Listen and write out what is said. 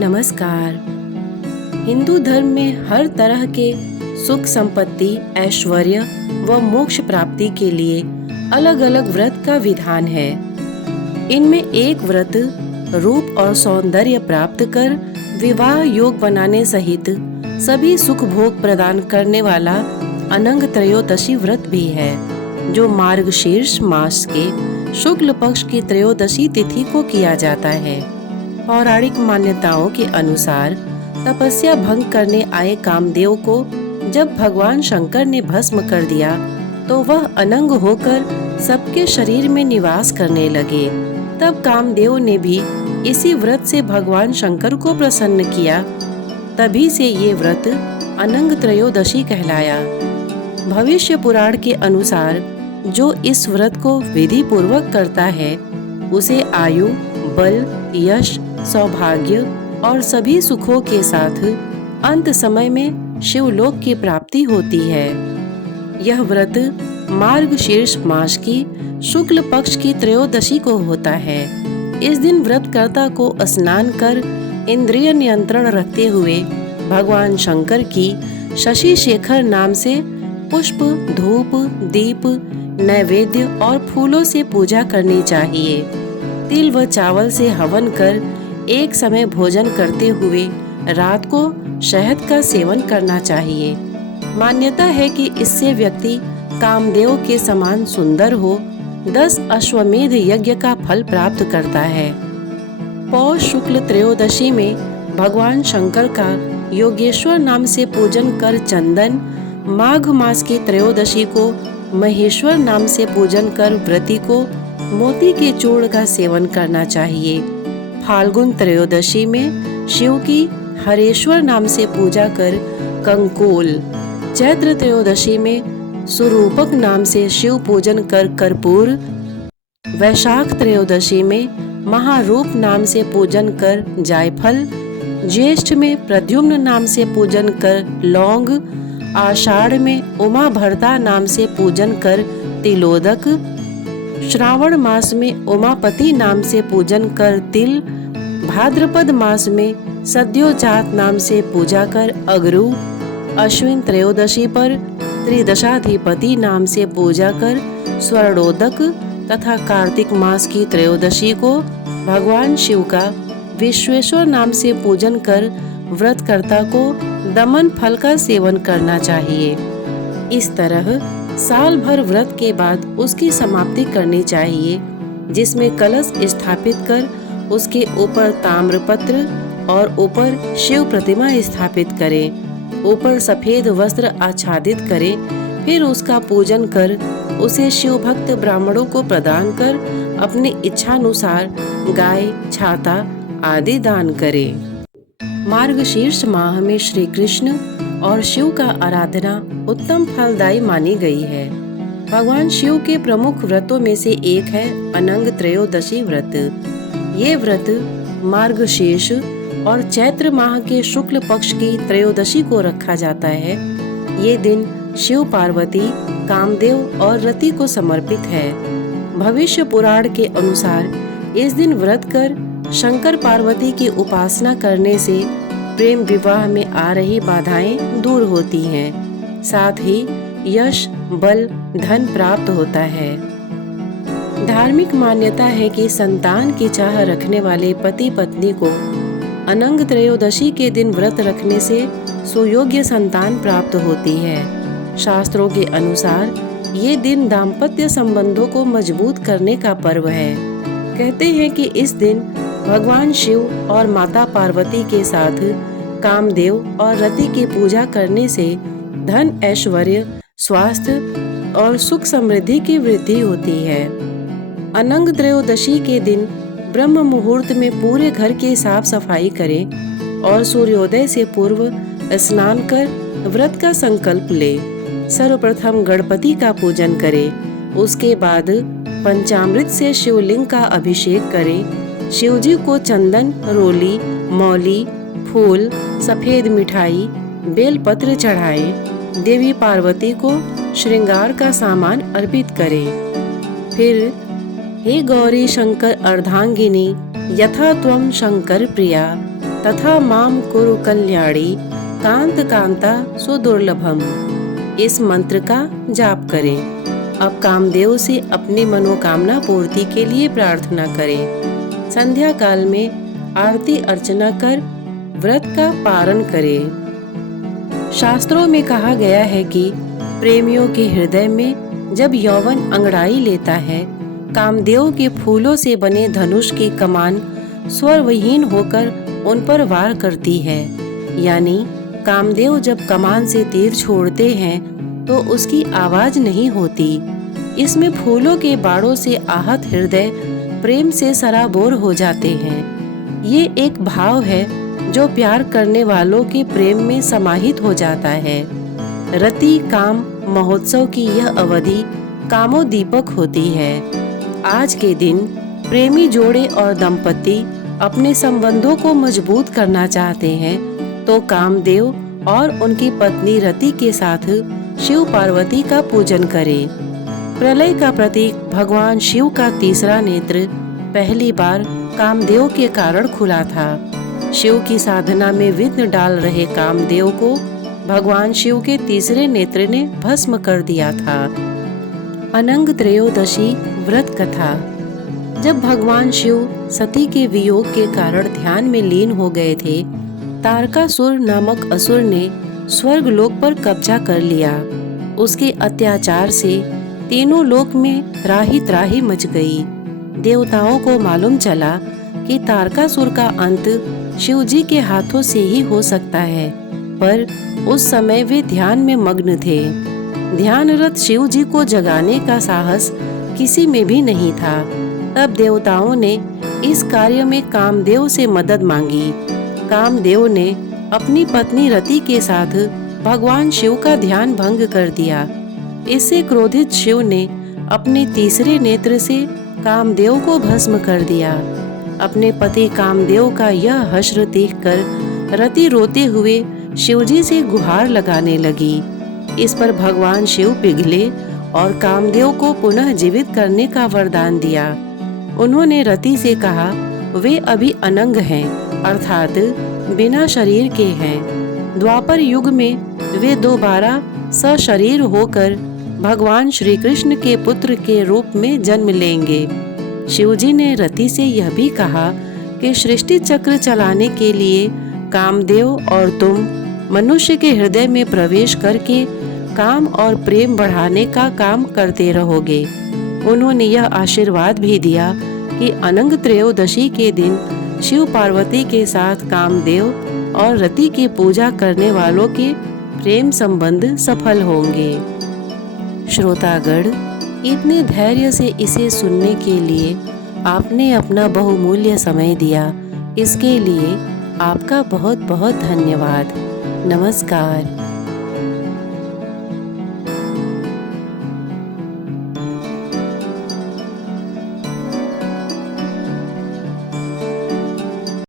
नमस्कार। हिंदू धर्म में हर तरह के सुख संपत्ति, ऐश्वर्य व मोक्ष प्राप्ति के लिए अलग अलग व्रत का विधान है। इनमें एक व्रत रूप और सौंदर्य प्राप्त कर विवाह योग बनाने सहित सभी सुख भोग प्रदान करने वाला अनंग त्रयोदशी व्रत भी है, जो मार्गशीर्ष मास के शुक्ल पक्ष की त्रयोदशी तिथि को किया जाता है। पौराणिक मान्यताओं के अनुसार तपस्या भंग करने आए कामदेव को जब भगवान शंकर ने भस्म कर दिया तो वह अनंग होकर सबके शरीर में निवास करने लगे। तब कामदेव ने भी इसी व्रत से भगवान शंकर को प्रसन्न किया। तभी से ये व्रत अनंग त्रयोदशी कहलाया। भविष्य पुराण के अनुसार जो इस व्रत को विधि पूर्वक करता है उसे आयु, बल, यश, सौभाग्य और सभी सुखों के साथ अंत समय में शिवलोक की प्राप्ति होती है। यह व्रत मार्गशीर्ष मास की शुक्ल पक्ष की त्रयोदशी को होता है। इस दिन व्रतकर्ता को स्नान कर इंद्रिय नियंत्रण रखते हुए भगवान शंकर की शशि शेखर नाम से पुष्प, धूप, दीप, नैवेद्य और फूलों से पूजा करनी चाहिए। तिल व चावल से हवन कर एक समय भोजन करते हुए रात को शहद का सेवन करना चाहिए। मान्यता है कि इससे व्यक्ति कामदेव के समान सुंदर हो 10 अश्वमेध यज्ञ का फल प्राप्त करता है। पौष शुक्ल त्रयोदशी में भगवान शंकर का योगेश्वर नाम से पूजन कर चंदन, माघ मास की त्रयोदशी को महेश्वर नाम से पूजन कर व्रती को मोती के चूर्ण का सेवन करना चाहिए। फाल्गुन त्रयोदशी में शिव की हरेश्वर नाम से पूजा कर कंकोल, चैत्र त्रयोदशी में सुरूपक नाम से शिव पूजन कर कर्पूर, वैशाख त्रयोदशी में महारूप नाम से पूजन कर जायफल, ज्येष्ठ में प्रद्युम्न नाम से पूजन कर लौंग, आषाढ़ में उमा भरता नाम से पूजन कर तिलोदक, श्रावण मास में उमापति नाम से पूजन कर तिल, भाद्रपद मास में सद्योजात नाम से पूजा कर अगरू, अश्विन त्रयोदशी पर त्रिदशाधिपति नाम से पूजा कर स्वर्णोदक तथा कार्तिक मास की त्रयोदशी को भगवान शिव का विश्वेश्वर नाम से पूजन कर व्रतकर्ता को दमन फल का सेवन करना चाहिए। इस तरह साल भर व्रत के बाद उसकी समाप्ति करनी चाहिए, जिसमें कलश स्थापित कर उसके ऊपर ताम्रपत्र और ऊपर शिव प्रतिमा स्थापित करें। ऊपर सफेद वस्त्र आच्छादित करें। फिर उसका पूजन कर उसे शिव भक्त ब्राह्मणों को प्रदान कर अपनी इच्छानुसार गाय, छाता आदि दान करें। मार्गशीर्ष माह में श्री कृष्ण और शिव का आराधना उत्तम फलदायी मानी गई है। भगवान शिव के प्रमुख व्रतों में से एक है अनंग त्रयोदशी व्रत। ये व्रत मार्गशीर्ष और चैत्र माह के शुक्ल पक्ष की त्रयोदशी को रखा जाता है। ये दिन शिव, पार्वती, कामदेव और रति को समर्पित है। भविष्य पुराण के अनुसार इस दिन व्रत कर शंकर पार्वती की उपासना करने से प्रेम विवाह में आ रही बाधाएं दूर होती हैं। साथ ही यश, बल, धन प्राप्त होता है। धार्मिक मान्यता है कि संतान की चाह रखने वाले पति पत्नी को अनंग त्रयोदशी के दिन व्रत रखने से सुयोग्य संतान प्राप्त होती है। शास्त्रों के अनुसार ये दिन दाम्पत्य संबंधों को मजबूत करने का पर्व है। कहते हैं कि इस दिन भगवान शिव और माता पार्वती के साथ कामदेव और रति की पूजा करने से धन, ऐश्वर्य, स्वास्थ्य और सुख समृद्धि की वृद्धि होती है। अनंग त्रयोदशी के दिन ब्रह्म मुहूर्त में पूरे घर की साफ सफाई करें और सूर्योदय से पूर्व स्नान कर व्रत का संकल्प ले। सर्वप्रथम गणपति का पूजन करें। उसके बाद पंचामृत से शिवलिंग का अभिषेक करें। शिवजी को चंदन, रोली, मौली, फूल, सफेद मिठाई, बेलपत्र चढ़ाएं। देवी पार्वती को श्रृंगार का सामान अर्पित करें। फिर हे गौरी शंकर अर्धांगिनी यथा त्वं शंकर प्रिया तथा माम कुरु कल्याणी कांत कांता सुदुर्लभम। इस मंत्र का जाप करें। अब कामदेव से अपनी मनोकामना पूर्ति के लिए प्रार्थना करें। संध्या काल में आरती अर्चना कर व्रत का पारण करें। शास्त्रों में कहा गया है कि प्रेमियों के हृदय में जब यौवन अंगड़ाई लेता है, कामदेव के फूलों से बने धनुष की कमान स्वरविहीन होकर उन पर वार करती है। यानी कामदेव जब कमान से तीर छोड़ते हैं तो उसकी आवाज नहीं होती। इसमें फूलों के बाणों से आहत हृदय प्रेम से सराबोर हो जाते हैं। ये एक भाव है जो प्यार करने वालों के प्रेम में समाहित हो जाता है। रति काम महोत्सव की यह अवधि कामोदीपक होती है। आज के दिन प्रेमी जोड़े और दंपति अपने संबंधों को मजबूत करना चाहते हैं तो कामदेव और उनकी पत्नी रति के साथ शिव पार्वती का पूजन करें। प्रलय का प्रतीक भगवान शिव का तीसरा नेत्र पहली बार कामदेव के कारण खुला था। शिव की साधना में विघ्न डाल रहे कामदेव को भगवान शिव के तीसरे नेत्र ने भस्म कर दिया था। अनंग त्रयोदशी व्रत कथा। जब भगवान शिव सती के वियोग के कारण ध्यान में लीन हो गए थे, तारकासुर नामक असुर ने स्वर्ग लोक पर कब्जा कर लिया। उसके अत्याचार से तीनों लोक में त्राही त्राही मच गई। देवताओं को मालूम चला कि तारकासुर का अंत शिवजी के हाथों से ही हो सकता है, पर उस समय वे ध्यान में मग्न थे। ध्यानरत शिवजी को जगाने का साहस किसी में भी नहीं था। तब देवताओं ने इस कार्य में कामदेव से मदद मांगी। कामदेव ने अपनी पत्नी रति के साथ भगवान शिव का ध्यान भंग कर दिया। इससे क्रोधित शिव ने अपने तीसरे नेत्र से कामदेव को भस्म कर दिया। अपने पति कामदेव का यह हश्र देखकर रति रोते हुए शिवजी से गुहार लगाने लगी। इस पर भगवान शिव पिघले और कामदेव को पुनः जीवित करने का वरदान दिया। उन्होंने रति से कहा, वे अभी अनंग हैं, अर्थात बिना शरीर के हैं। द्वापर युग में वे दोबारा सशरीर होकर भगवान श्री कृष्ण के पुत्र के रूप में जन्म लेंगे। शिवजी ने रति से यह भी कहा कि सृष्टि चक्र चलाने के लिए कामदेव और तुम मनुष्य के हृदय में प्रवेश करके काम और प्रेम बढ़ाने का काम करते रहोगे। उन्होंने यह आशीर्वाद भी दिया कि अनंग त्रयोदशी के दिन शिव पार्वती के साथ कामदेव और रति की पूजा करने वालों के प्रेम संबंध सफल होंगे। श्रोतागण, इतने धैर्य से इसे सुनने के लिए आपने अपना बहुमूल्य समय दिया। इसके लिए आपका बहुत बहुत धन्यवाद। नमस्कार।